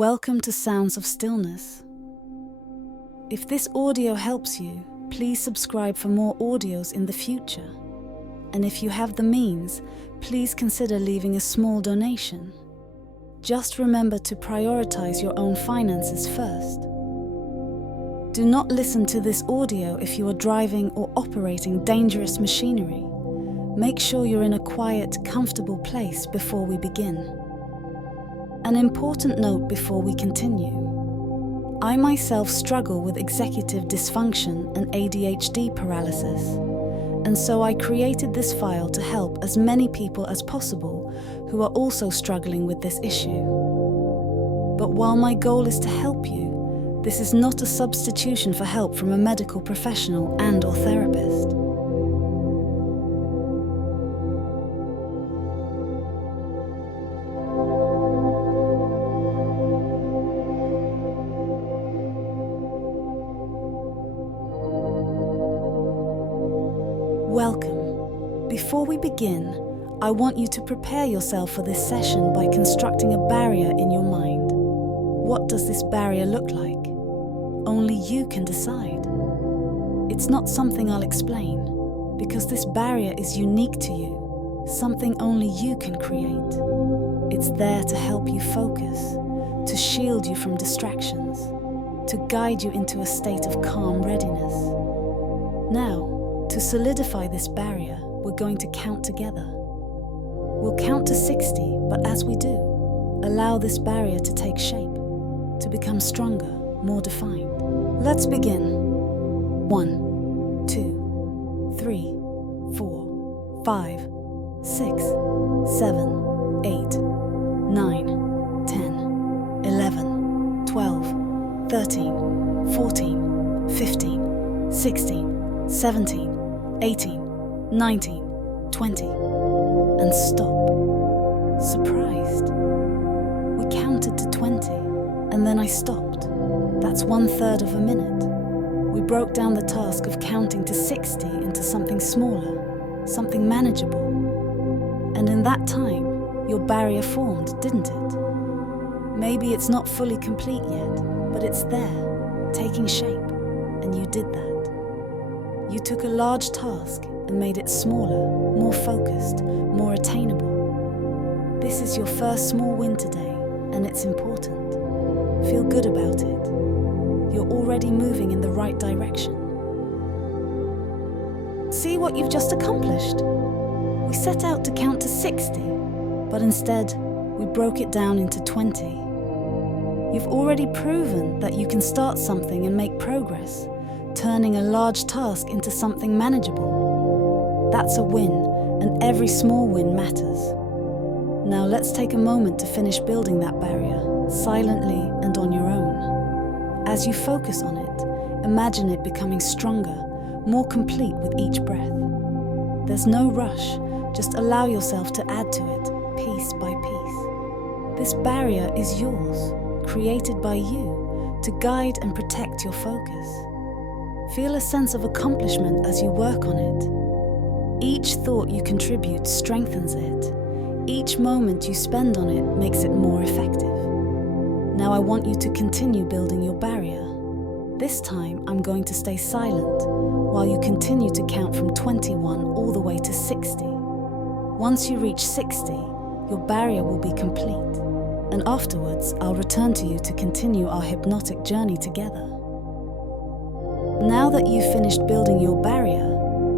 Welcome to Sounds of Stillness. If this audio helps you, please subscribe for more audios in the future. And if you have the means, please consider leaving a small donation. Just remember to prioritize your own finances first. Do not listen to this audio if you are driving or operating dangerous machinery. Make sure you're in a quiet, comfortable place before we begin. An important note before we continue. I myself struggle with executive dysfunction and ADHD paralysis, and so I created this file to help as many people as possible who are also struggling with this issue. But while my goal is to help you, this is not a substitution for help from a medical professional and/or therapist. Welcome. Before we begin, I want you to prepare yourself for this session by constructing a barrier in your mind. What does this barrier look like? Only you can decide. It's not something I'll explain, because this barrier is unique to you, something only you can create. It's there to help you focus, to shield you from distractions, to guide you into a state of calm readiness. Now, to solidify this barrier, we're going to count together. We'll count to 60, but as we do, allow this barrier to take shape, to become stronger, more defined. Let's begin. 1, 2, 3, 4, 5, 6, 7, 8, 9, 10, 11, 12, 13, 14, 15, 16, 17, 18, 19, 20, and stop. Surprised. We counted to 20, and then I stopped. That's 1/3 of a minute. We broke down the task of counting to 60 into something smaller, something manageable. And in that time, your barrier formed, didn't it? Maybe it's not fully complete yet, but it's there, taking shape, and you did that. You took a large task and made it smaller, more focused, more attainable. This is your first small win today, and it's important. Feel good about it. You're already moving in the right direction. See what you've just accomplished? We set out to count to 60, but instead, we broke it down into 20. You've already proven that you can start something and make progress, turning a large task into something manageable. That's a win, and every small win matters. Now let's take a moment to finish building that barrier, silently and on your own. As you focus on it, imagine it becoming stronger, more complete with each breath. There's no rush, just allow yourself to add to it, piece by piece. This barrier is yours, created by you, to guide and protect your focus. Feel a sense of accomplishment as you work on it. Each thought you contribute strengthens it. Each moment you spend on it makes it more effective. Now I want you to continue building your barrier. This time I'm going to stay silent while you continue to count from 21 all the way to 60. Once you reach 60, your barrier will be complete. And afterwards, I'll return to you to continue our hypnotic journey together. Now that you've finished building your barrier,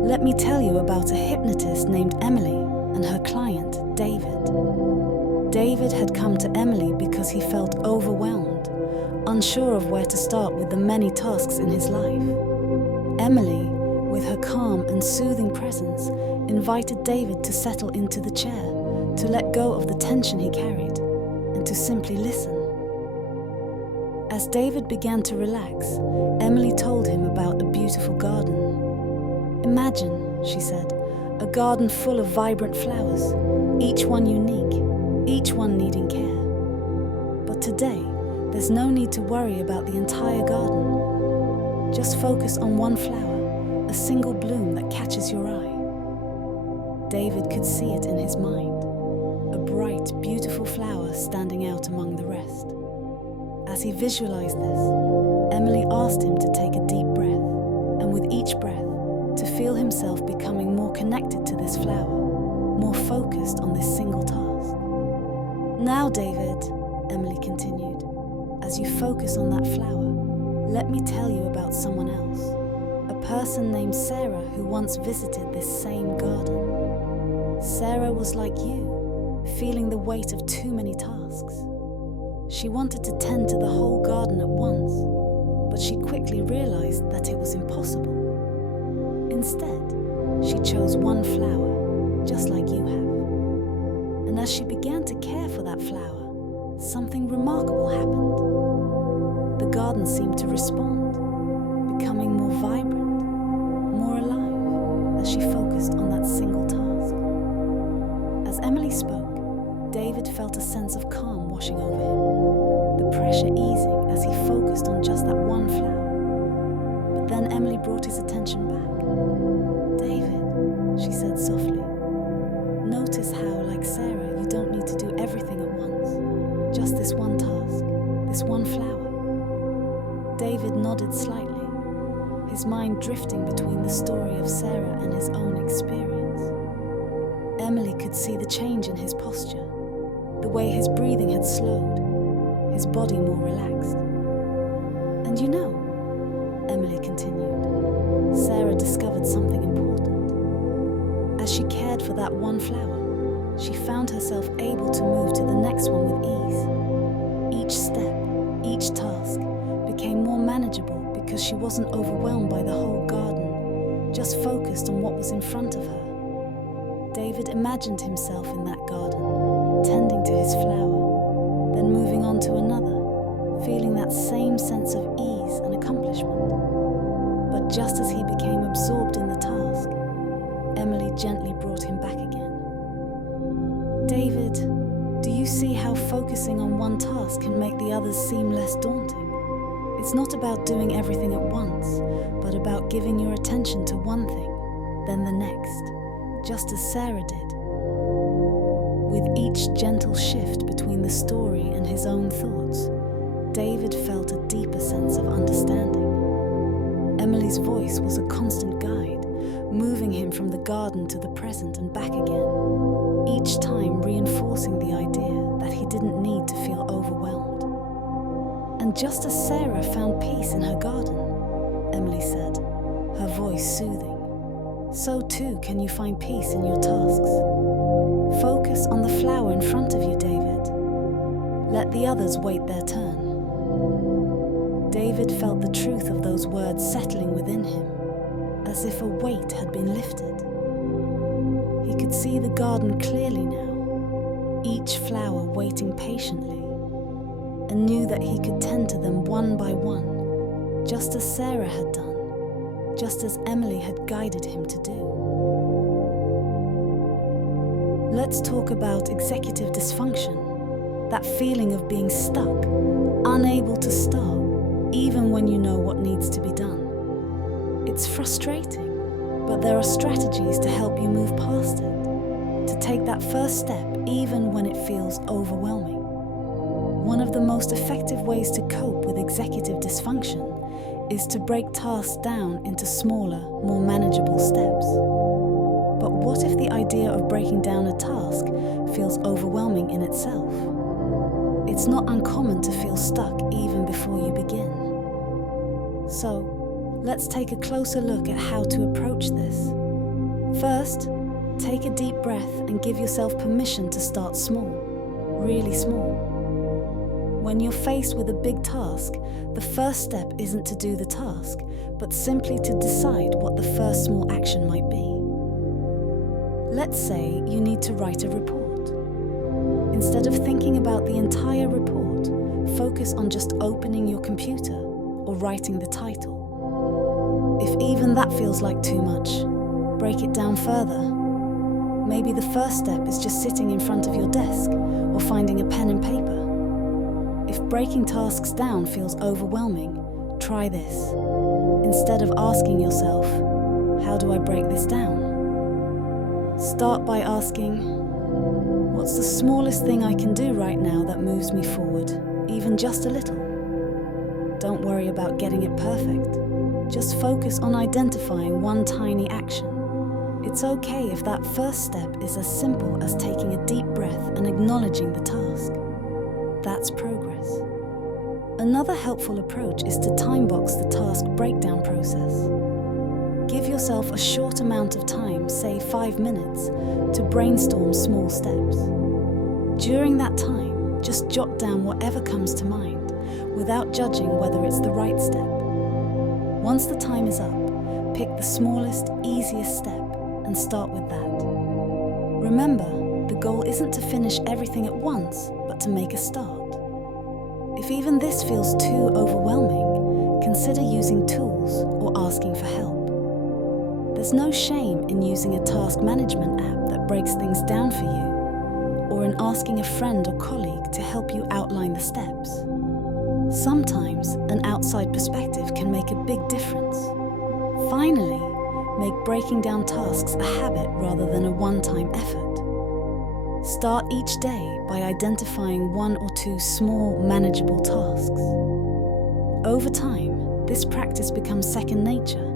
let me tell you about a hypnotist named Emily and her client, David. David had come to Emily because he felt overwhelmed, unsure of where to start with the many tasks in his life. Emily, with her calm and soothing presence, invited David to settle into the chair, to let go of the tension he carried, and to simply listen. As David began to relax, Emily told him about a beautiful garden. Imagine, she said, a garden full of vibrant flowers, each one unique, each one needing care. But today, there's no need to worry about the entire garden. Just focus on one flower, a single bloom that catches your eye. David could see it in his mind, a bright, beautiful flower standing out among the rest. As he visualized this, Emily asked him to take a deep breath, and with each breath, to feel himself becoming more connected to this flower, more focused on this single task. Now, David, Emily continued, as you focus on that flower, let me tell you about someone else, a person named Sarah who once visited this same garden. Sarah was like you, feeling the weight of too many tasks. She wanted to tend to the whole garden at once, but she quickly realized that it was impossible. Instead, she chose one flower, just like you have. And as she began to care for that flower, something remarkable happened. The garden seemed to respond, becoming more vibrant, more alive, as she focused on that single task. As Emily spoke, David felt a sense of calm washing over him, the pressure easing as he focused on just that one flower. But then Emily brought his attention back. David, she said softly, notice how, like Sarah, you don't need to do everything at once. Just this one task, this one flower. David nodded slightly, his mind drifting between the story of Sarah and his own experience. Emily could see the change in his posture, the way his breathing had slowed, his body more relaxed. And you know, Emily continued, Sarah discovered something important. As she cared for that one flower, she found herself able to move to the next one with ease. Each step, each task became more manageable because she wasn't overwhelmed by the whole garden, just focused on what was in front of her. David imagined himself in that garden, tending to his flower, then moving on to another, feeling that same sense of ease and accomplishment. But just as he became absorbed in the task, Emily gently brought him back again. David, do you see how focusing on one task can make the others seem less daunting? It's not about doing everything at once, but about giving your attention to one thing, then the next, just as Sarah did. With each gentle shift between the story and his own thoughts, David felt a deeper sense of understanding. Emily's voice was a constant guide, moving him from the garden to the present and back again, each time reinforcing the idea that he didn't need to feel overwhelmed. And just as Sarah found peace in her garden, Emily said, her voice soothing, so too can you find peace in your tasks. Focus on the flower in front of you, David. Let the others wait their turn. David felt the truth of those words settling within him, as if a weight had been lifted. He could see the garden clearly now, each flower waiting patiently, and knew that he could tend to them one by one, just as Sarah had done, just as Emily had guided him to do. Let's talk about executive dysfunction, that feeling of being stuck, unable to start, even when you know what needs to be done. It's frustrating, but there are strategies to help you move past it, to take that first step even when it feels overwhelming. One of the most effective ways to cope with executive dysfunction is to break tasks down into smaller, more manageable steps. But what if the idea of breaking down a task feels overwhelming in itself? It's not uncommon to feel stuck even before you begin. So, let's take a closer look at how to approach this. First, take a deep breath and give yourself permission to start small, really small. When you're faced with a big task, the first step isn't to do the task, but simply to decide what the first small action might be. Let's say you need to write a report. Instead of thinking about the entire report, focus on just opening your computer or writing the title. If even that feels like too much, break it down further. Maybe the first step is just sitting in front of your desk or finding a pen and paper. If breaking tasks down feels overwhelming, try this. Instead of asking yourself, how do I break this down? Start by asking, what's the smallest thing I can do right now that moves me forward, even just a little? Don't worry about getting it perfect. Just focus on identifying one tiny action. It's okay if that first step is as simple as taking a deep breath and acknowledging the task. That's progress. Another helpful approach is to time box the task breakdown process. Give yourself a short amount of time, say 5 minutes, to brainstorm small steps. During that time, just jot down whatever comes to mind, without judging whether it's the right step. Once the time is up, pick the smallest, easiest step and start with that. Remember, the goal isn't to finish everything at once, but to make a start. If even this feels too overwhelming, consider using tools or asking for help. There's no shame in using a task management app that breaks things down for you, or in asking a friend or colleague to help you outline the steps. Sometimes an outside perspective can make a big difference. Finally, make breaking down tasks a habit rather than a one-time effort. Start each day by identifying 1 or 2 small, manageable tasks. Over time, this practice becomes second nature,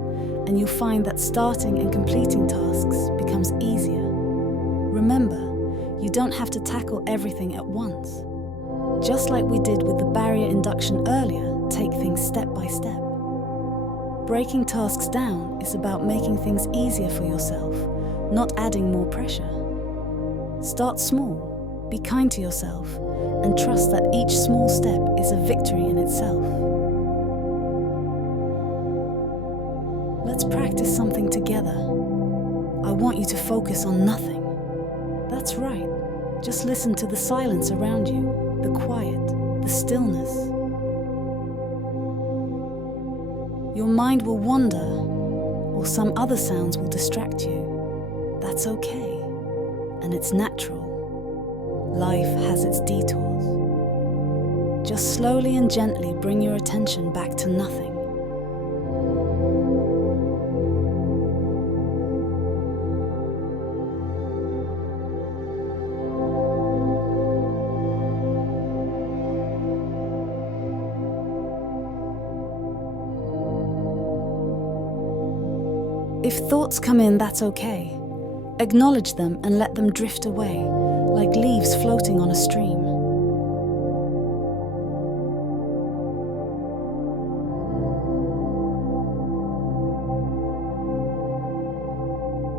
and you'll find that starting and completing tasks becomes easier. Remember, you don't have to tackle everything at once. Just like we did with the barrier induction earlier, take things step by step. Breaking tasks down is about making things easier for yourself, not adding more pressure. Start small, be kind to yourself, and trust that each small step is a victory in itself. Let's practice something together. I want you to focus on nothing. That's right. Just listen to the silence around you, the quiet, the stillness. Your mind will wander, or some other sounds will distract you. That's okay, and it's natural. Life has its detours. Just slowly and gently bring your attention back to nothing. If thoughts come in, that's okay. Acknowledge them and let them drift away, like leaves floating on a stream.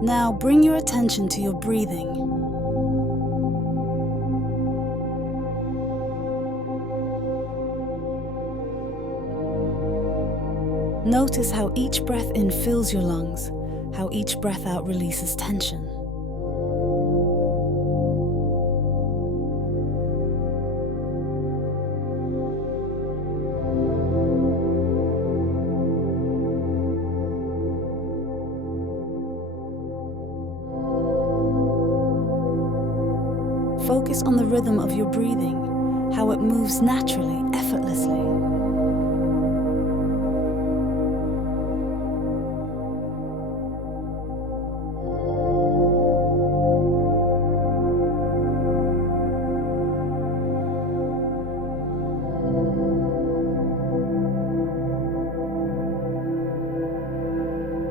Now bring your attention to your breathing. Notice how each breath in fills your lungs, how each breath out releases tension. Focus on the rhythm of your breathing, how it moves naturally, effortlessly.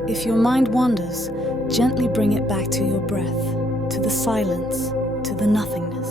If your mind wanders, gently bring it back to your breath, to the silence, to the nothingness.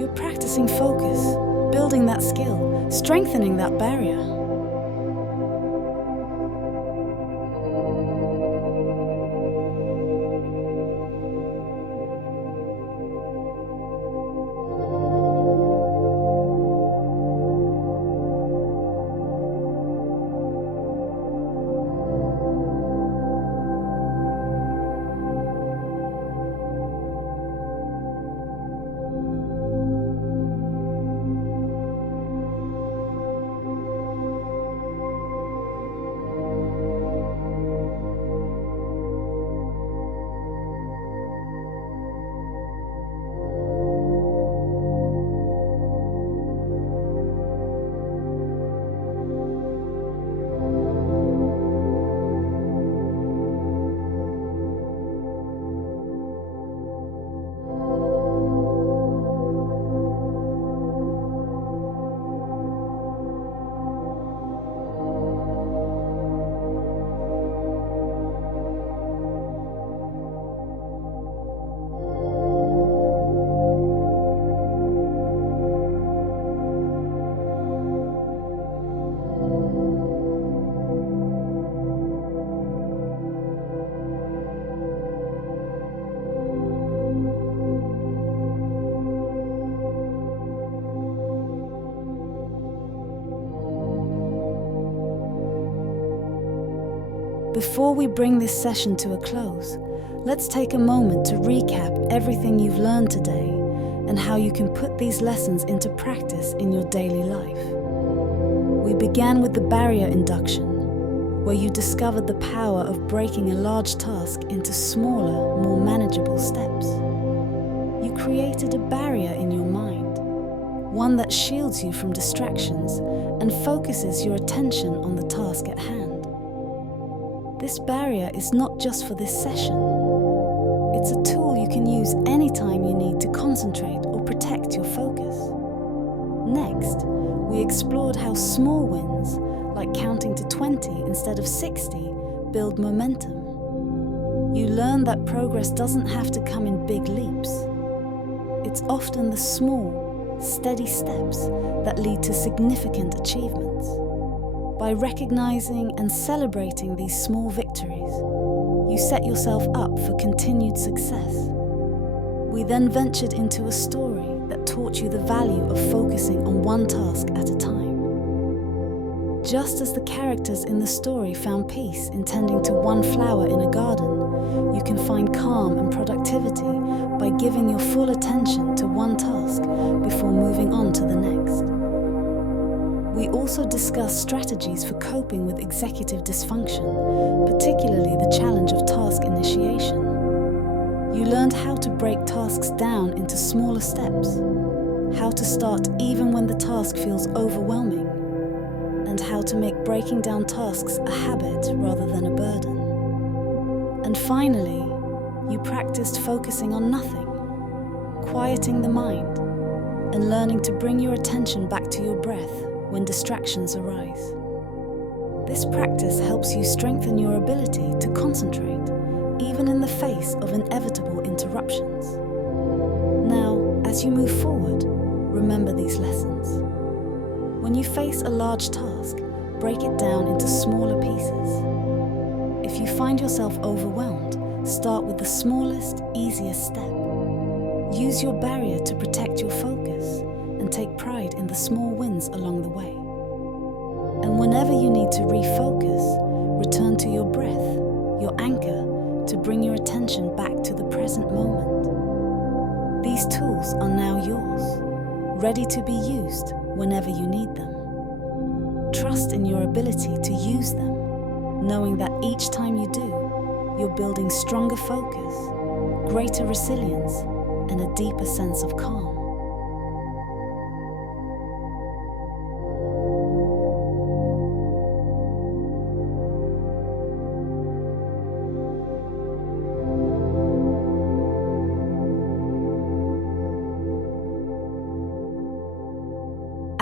You're practicing focus, building that skill, strengthening that barrier. Before we bring this session to a close, let's take a moment to recap everything you've learned today and how you can put these lessons into practice in your daily life. We began with the barrier induction, where you discovered the power of breaking a large task into smaller, more manageable steps. You created a barrier in your mind, one that shields you from distractions and focuses your attention on the task at hand. This barrier is not just for this session. It's a tool you can use anytime you need to concentrate or protect your focus. Next, we explored how small wins, like counting to 20 instead of 60, build momentum. You learned that progress doesn't have to come in big leaps. It's often the small, steady steps that lead to significant achievements. By recognizing and celebrating these small victories, you set yourself up for continued success. We then ventured into a story that taught you the value of focusing on one task at a time. Just as the characters in the story found peace in tending to one flower in a garden, you can find calm and productivity by giving your full attention to one task before moving on to the next. We also discussed strategies for coping with executive dysfunction, particularly the challenge of task initiation. You learned how to break tasks down into smaller steps, how to start even when the task feels overwhelming, and how to make breaking down tasks a habit rather than a burden. And finally, you practiced focusing on nothing, quieting the mind, and learning to bring your attention back to your breath when distractions arise. This practice helps you strengthen your ability to concentrate, even in the face of inevitable interruptions. Now, as you move forward, remember these lessons. When you face a large task, break it down into smaller pieces. If you find yourself overwhelmed, start with the smallest, easiest step. Use your barrier to protect your focus and take pride in the small wins along the way. And whenever you need to refocus, return to your breath, your anchor, to bring your attention back to the present moment. These tools are now yours, ready to be used whenever you need them. Trust in your ability to use them, knowing that each time you do, you're building stronger focus, greater resilience, and a deeper sense of calm.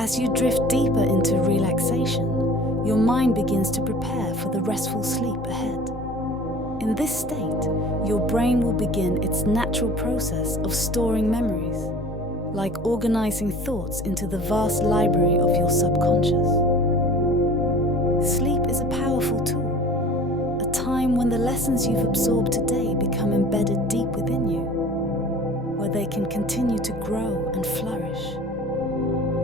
As you drift deeper into relaxation, your mind begins to prepare for the restful sleep ahead. In this state, your brain will begin its natural process of storing memories, like organizing thoughts into the vast library of your subconscious. Sleep is a powerful tool, a time when the lessons you've absorbed today become embedded deep within you, where they can continue to grow and flourish.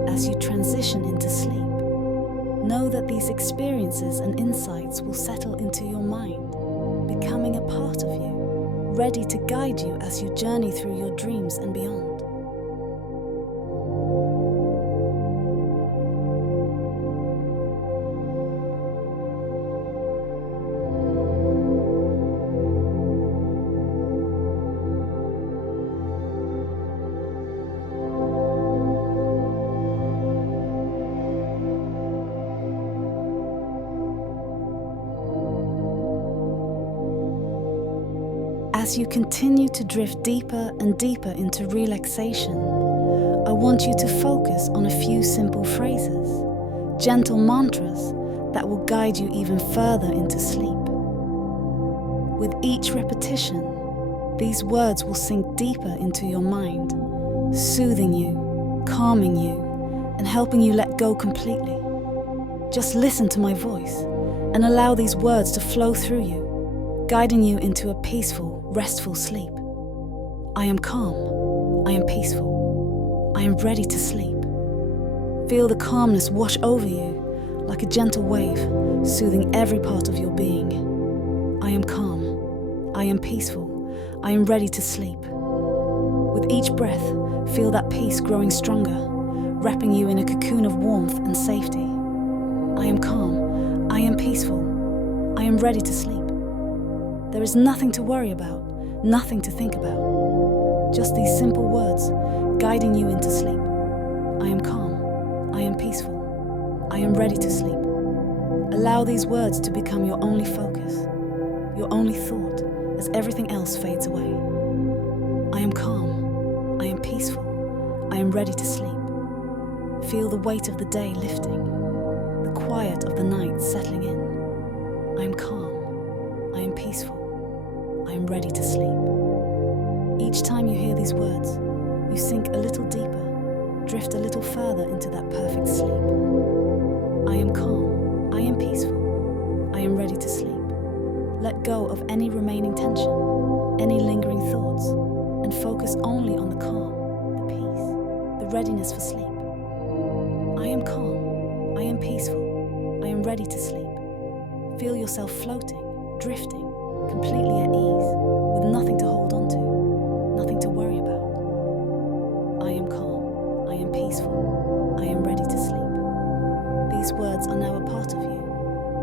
As you transition into sleep, know that these experiences and insights will settle into your mind, becoming a part of you, ready to guide you as you journey through your dreams and beyond. As you continue to drift deeper and deeper into relaxation, I want you to focus on a few simple phrases, gentle mantras that will guide you even further into sleep. With each repetition, these words will sink deeper into your mind, soothing you, calming you, and helping you let go completely. Just listen to my voice and allow these words to flow through you, guiding you into a peaceful, restful sleep. I am calm. I am peaceful. I am ready to sleep. Feel the calmness wash over you like a gentle wave, soothing every part of your being. I am calm. I am peaceful. I am ready to sleep. With each breath, feel that peace growing stronger, wrapping you in a cocoon of warmth and safety. I am calm. I am peaceful. I am ready to sleep. There is nothing to worry about, nothing to think about. Just these simple words guiding you into sleep. I am calm. I am peaceful. I am ready to sleep. Allow these words to become your only focus, your only thought, as everything else fades away. I am calm. I am peaceful. I am ready to sleep. Feel the weight of the day lifting, the quiet of the night settling in. I am calm. I am peaceful. I am ready to sleep. Each time you hear these words, you sink a little deeper, drift a little further into that perfect sleep. I am calm. I am peaceful. I am ready to sleep. Let go of any remaining tension, any lingering thoughts, and focus only on the calm, the peace, the readiness for sleep. I am calm. I am peaceful. I am ready to sleep. Feel yourself floating, drifting, completely at ease, with nothing to hold on to, nothing to worry about. I am calm. I am peaceful. I am ready to sleep. These words are now a part of you,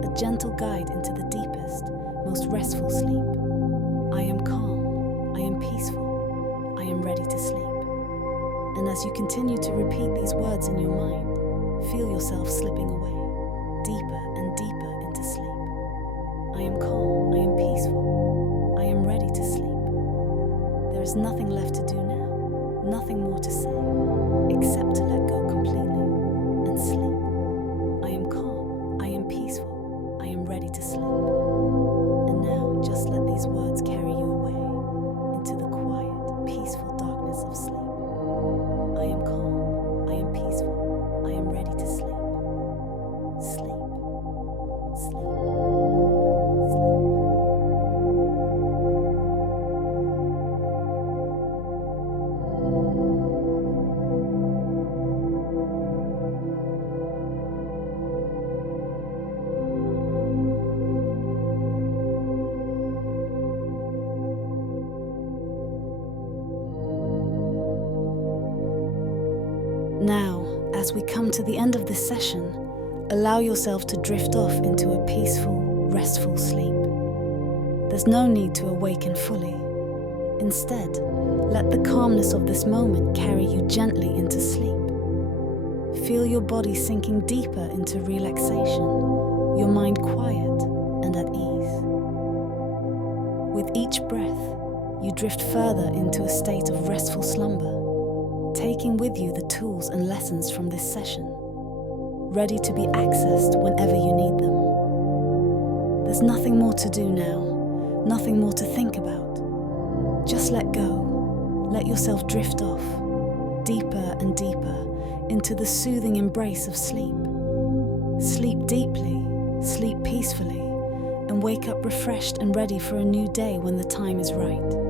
a gentle guide into the deepest, most restful sleep. I am calm. I am peaceful. I am ready to sleep. And as you continue to repeat these words in your mind, feel yourself slipping away, deeper and deeper into sleep. I am calm. I am peaceful. I am ready to sleep. There is nothing left to do now, nothing more to say, except to let go completely and sleep. I am calm. I am peaceful. I am ready to sleep. And now, just let these words carry you away into the quiet, peaceful darkness of sleep. I am calm. I am peaceful. I am ready to sleep. Sleep. Sleep. Now, as we come to the end of this session, allow yourself to drift off into a peaceful, restful sleep. There's no need to awaken fully. Instead, let the calmness of this moment carry you gently into sleep. Feel your body sinking deeper into relaxation, your mind quiet and at ease. With each breath, you drift further into a state of restful slumber, taking with you the tools and lessons from this session, ready to be accessed whenever you need them. There's nothing more to do now, nothing more to think about. Just let go, let yourself drift off, deeper and deeper, into the soothing embrace of sleep. Sleep deeply, sleep peacefully, and wake up refreshed and ready for a new day when the time is right.